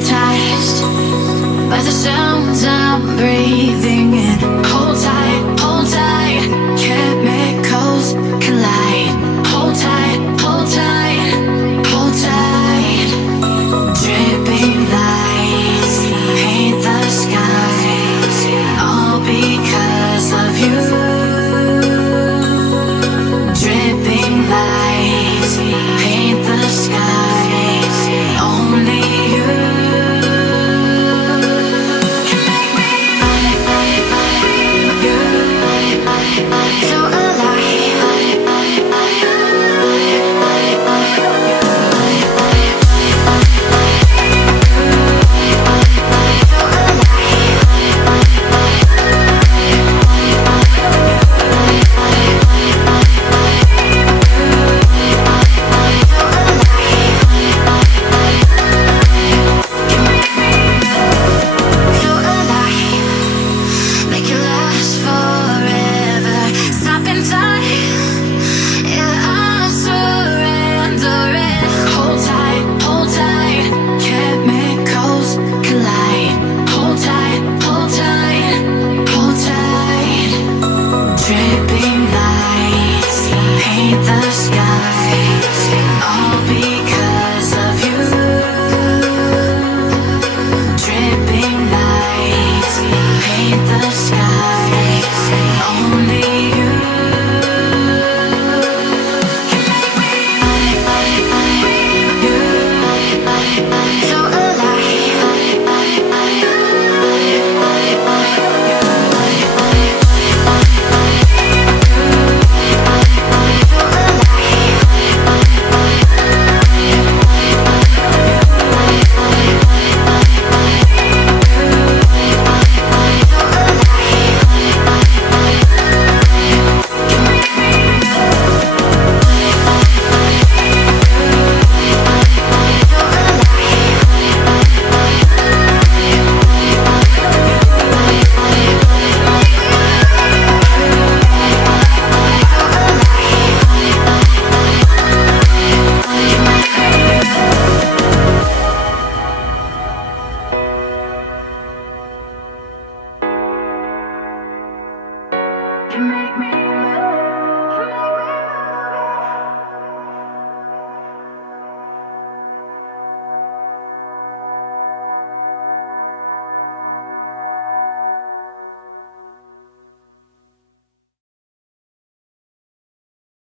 hypnotized by the sounds I'm breathing in. Hold tight, chemicals collide. Hold tight, hold tight, hold tight. Dripping lights paint the skies, all because of you. Dripping lights paint the skies, only you. You make me